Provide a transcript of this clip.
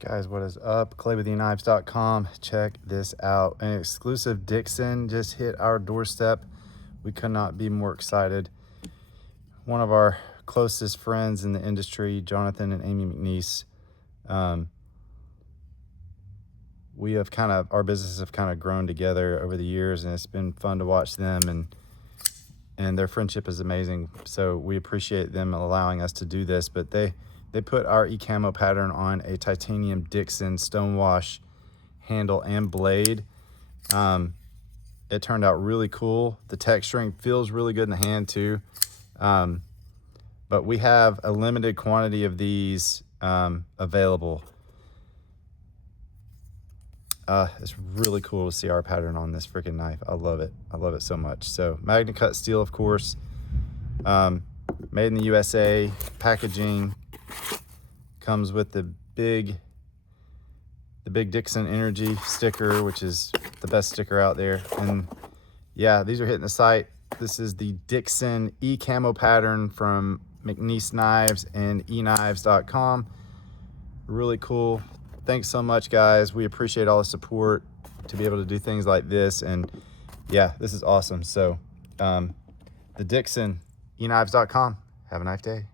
Guys, what is up? Clay with EKnives.com. Check this out. An exclusive Dixon just hit our doorstep. We could not be more excited. One of our closest friends in the industry, Jonathan and Amy McNees, our businesses have kind of grown together over the years, and it's been fun to watch them, and their friendship is amazing. So we appreciate them allowing us to do this. But they put our E-Kamo pattern on a titanium Dixon stonewash handle and blade. It turned out really cool. The texturing feels really good in the hand too. But we have a limited quantity of these available. It's really cool to see our pattern on this freaking knife. I love it. I love it so much. So MagnaCut steel, of course, made in the USA. Packaging comes with the big Dixon Energy sticker, which is the best sticker out there. And yeah, these are hitting the site. This is the Dixon E-Kamo pattern from McNees Knives and EKnives.com. Really cool. Thanks so much, guys. We appreciate all the support to be able to do things like this. And yeah, this is awesome. So the Dixon, EKnives.com. Have a nice day.